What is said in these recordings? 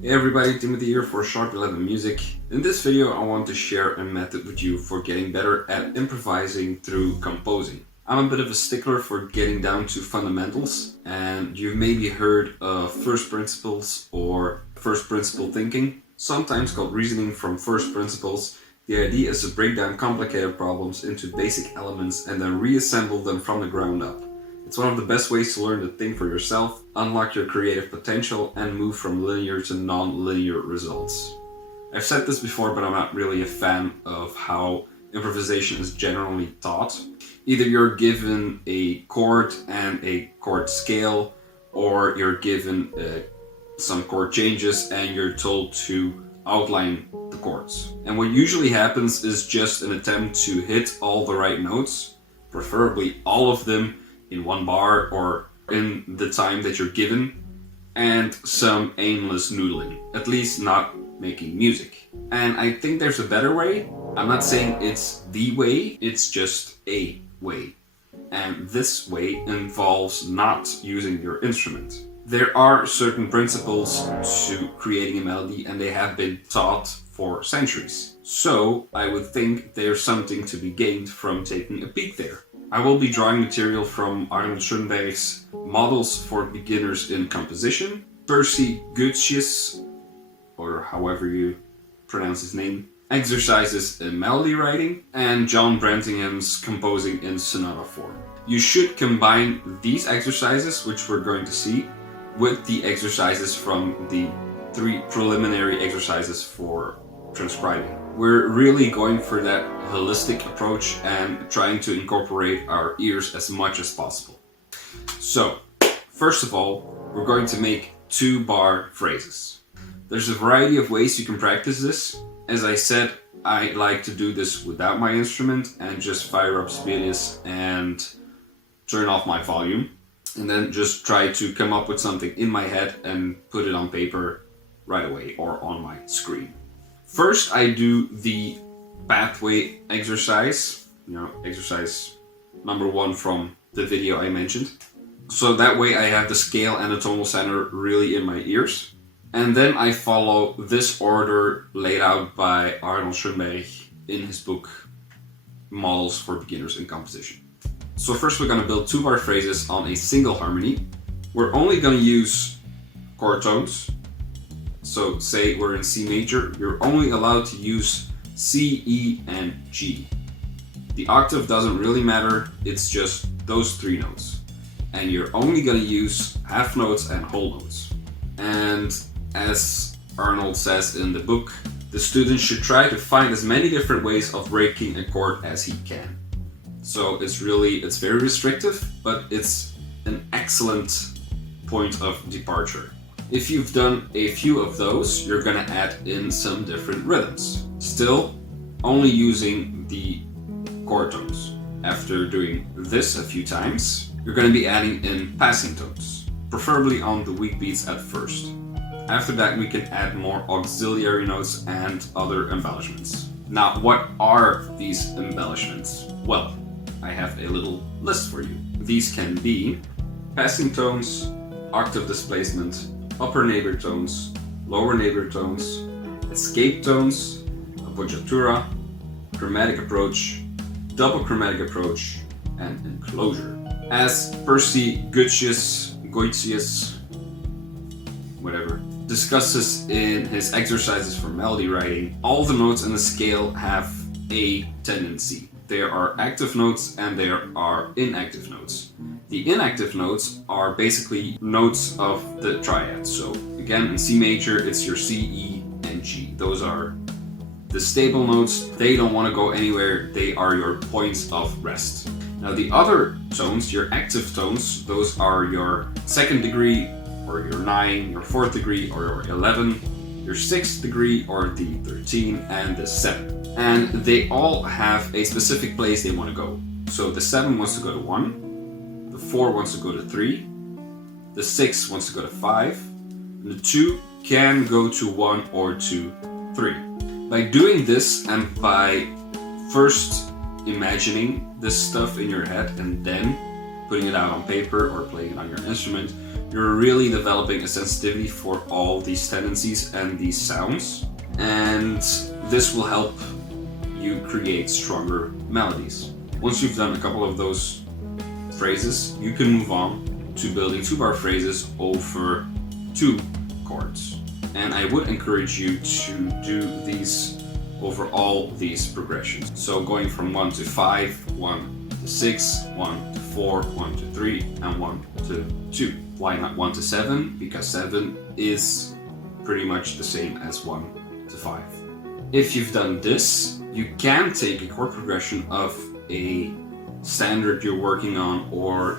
Hey everybody, Timothy here for Sharp 11 Music. In this video I want to share a method with you for getting better at improvising through composing. I'm a bit of a stickler for getting down to fundamentals, and you've maybe heard of first principles or first principle thinking, sometimes called reasoning from first principles. The idea is to break down complicated problems into basic elements and then reassemble them from the ground up. It's one of the best ways to learn to think for yourself, unlock your creative potential, and move from linear to non-linear results. I've said this before, but I'm not really a fan of how improvisation is generally taught. Either you're given a chord and a chord scale, or you're given some chord changes and you're told to outline the chords. And what usually happens is just an attempt to hit all the right notes, preferably all of them, in one bar or in the time that you're given, and some aimless noodling, at least not making music. And I think there's a better way. I'm not saying it's the way, it's just a way. And this way involves not using your instrument. There are certain principles to creating a melody, and they have been taught for centuries. So I would think there's something to be gained from taking a peek there. I will be drawing material from Arnold Schoenberg's Models for Beginners in Composition, Percy Goetsch's, or however you pronounce his name, Exercises in Melody Writing, and John Brantingham's Composing in Sonata Form. You should combine these exercises, which we're going to see, with the exercises from the 3 preliminary exercises for transcribing. We're really going for that holistic approach and trying to incorporate our ears as much as possible. So, first of all, we're going to make 2-bar phrases. There's a variety of ways you can practice this. As I said, I like to do this without my instrument and just fire up Sibelius and turn off my volume, and then just try to come up with something in my head and put it on paper right away or on my screen. First, I do the pathway exercise, exercise number 1 from the video I mentioned. So that way I have the scale and the tonal center really in my ears. And then I follow this order laid out by Arnold Schoenberg in his book Models for Beginners in Composition. So first we're going to build 2-bar phrases on a single harmony. We're only going to use chord tones. So say we're in C major, you're only allowed to use C, E, and G. The octave doesn't really matter, it's just those 3 notes. And you're only going to use half notes and whole notes. And as Arnold says in the book, the student should try to find as many different ways of breaking a chord as he can. So it's very restrictive, but it's an excellent point of departure. If you've done a few of those, you're gonna add in some different rhythms. Still, only using the chord tones. After doing this a few times, you're gonna be adding in passing tones, preferably on the weak beats at first. After that, we can add more auxiliary notes and other embellishments. Now, what are these embellishments? Well, I have a little list for you. These can be passing tones, octave displacement, upper neighbor tones, lower neighbor tones, escape tones, appoggiatura, chromatic approach, double chromatic approach, and enclosure. As Percy Goetsch's, discusses in his exercises for melody writing, all the notes in the scale have a tendency. There are active notes and there are inactive notes. The inactive notes are basically notes of the triad. So again, in C major, it's your C, E, and G. Those are the stable notes. They don't want to go anywhere. They are your points of rest. Now the other tones, your active tones, those are your 2nd degree, or your 9, your 4th degree, or your 11, your 6th degree, or the 13, and the 7. And they all have a specific place they want to go. So the 7 wants to go to 1, the 4 wants to go to 3, the 6 wants to go to 5, and the 2 can go to 1 or to 3. By doing this and by first imagining this stuff in your head and then putting it out on paper or playing it on your instrument, you're really developing a sensitivity for all these tendencies and these sounds, and this will help you create stronger melodies. Once you've done a couple of those phrases, you can move on to building 2-bar phrases over 2 chords. And I would encourage you to do these over all these progressions. So going from 1 to 5, 1 to 6, 1 to 4, 1 to 3, and 1 to 2. Why not 1 to 7? Because 7 is pretty much the same as 1 to 5. If you've done this, you can take a chord progression of a standard you're working on or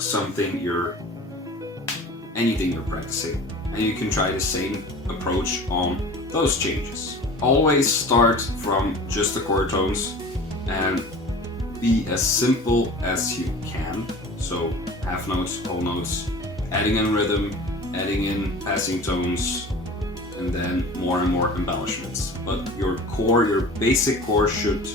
anything you're practicing, and you can try the same approach on those changes. Always start from just the chord tones and be as simple as you can. So half notes, whole notes, adding in rhythm, adding in passing tones, and then more and more embellishments. But your basic core should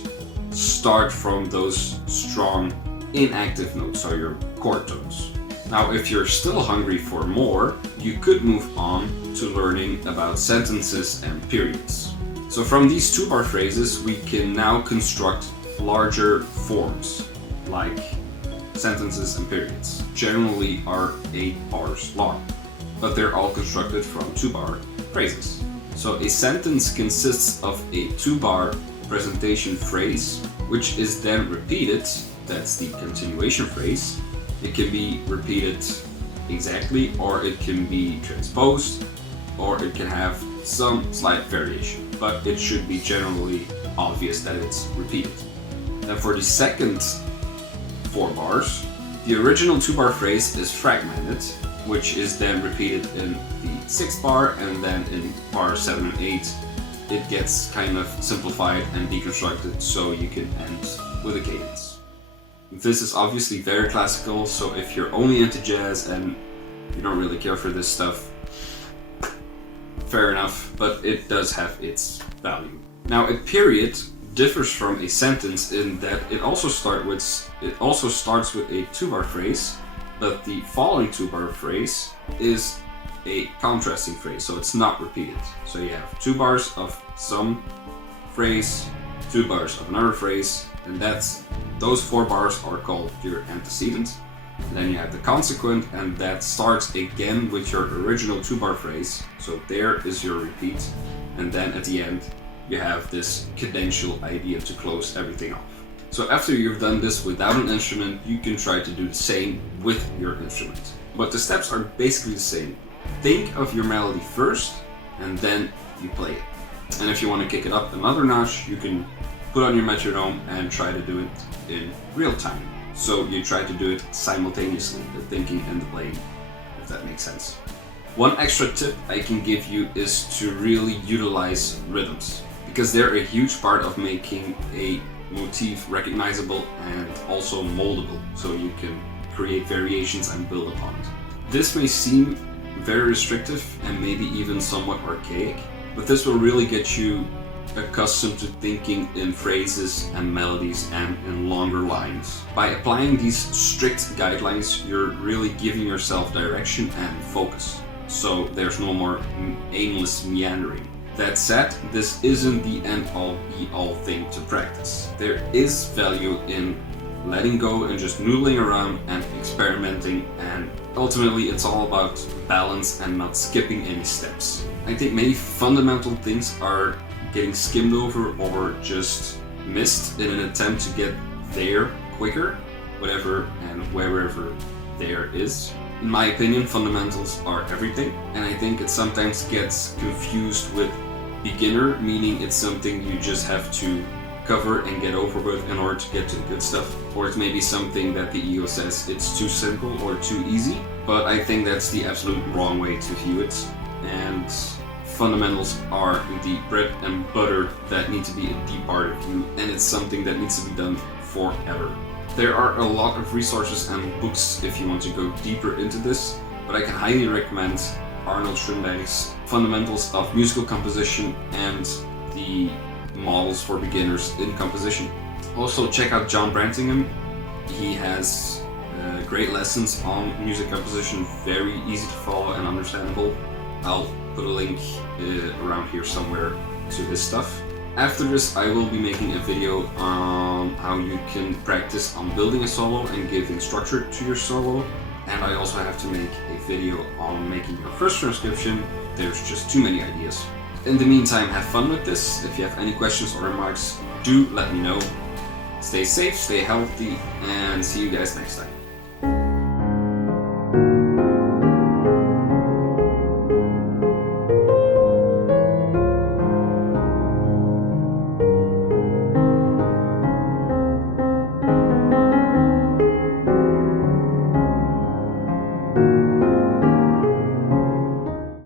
start from those strong inactive notes, so your chord tones. Now, if you're still hungry for more, you could move on to learning about sentences and periods. So from these 2-bar phrases, we can now construct larger forms, like sentences and periods. Generally are 8 bars long, but they're all constructed from 2-bar phrases. So a sentence consists of a 2-bar presentation phrase, which is then repeated. That's the continuation phrase. It can be repeated exactly, or it can be transposed, or it can have some slight variation, but it should be generally obvious that it's repeated. Then for the second 4 bars, the original 2-bar phrase is fragmented, which is then repeated in the 6th bar, and then in bar 7 and 8, it gets kind of simplified and deconstructed so you can end with a cadence. This is obviously very classical, so if you're only into jazz and you don't really care for this stuff, fair enough, but it does have its value. Now, a period differs from a sentence in that it also starts with a 2-bar phrase, but the following 2-bar phrase is a contrasting phrase, so it's not repeated. So you have 2 bars of some phrase, 2 bars of another phrase, and those 4 bars are called your antecedent. And then you have the consequent, and that starts again with your original 2-bar phrase. So there is your repeat, and then at the end you have this cadential idea to close everything off. So after you've done this without an instrument, you can try to do the same with your instrument. But the steps are basically the same. Think of your melody first, and then you play it. And if you want to kick it up another notch, you can put on your metronome and try to do it in real time. So you try to do it simultaneously, the thinking and the playing, if that makes sense. One extra tip I can give you is to really utilize rhythms, because they're a huge part of making a motif recognizable and also moldable, so you can create variations and build upon it. This may seem very restrictive and maybe even somewhat archaic, but this will really get you accustomed to thinking in phrases and melodies and in longer lines. By applying these strict guidelines, you're really giving yourself direction and focus, so there's no more aimless meandering. That said, this isn't the end-all be-all thing to practice. There is value in letting go and just noodling around and experimenting, and ultimately it's all about balance and not skipping any steps. I think many fundamental things are getting skimmed over or just missed in an attempt to get there quicker, whatever and wherever there is. In my opinion, fundamentals are everything, and I think it sometimes gets confused with beginner, meaning it's something you just have to cover and get over with in order to get to the good stuff. Or it's maybe something that the ego says it's too simple or too easy, but I think that's the absolute wrong way to view it. And fundamentals are the bread and butter that need to be a deep part of you, and it's something that needs to be done forever. There are a lot of resources and books if you want to go deeper into this, but I can highly recommend Arnold Schoenberg's Fundamentals of Musical Composition and the Models for Beginners in Composition. Also check out John Brantingham. He has great lessons on music composition, very easy to follow and understandable. I'll put a link around here somewhere to this stuff. After this, I will be making a video on how you can practice on building a solo and giving structure to your solo. And I also have to make a video on making your first transcription. There's just too many ideas. In the meantime, have fun with this. If you have any questions or remarks, do let me know. Stay safe, stay healthy, and see you guys next time.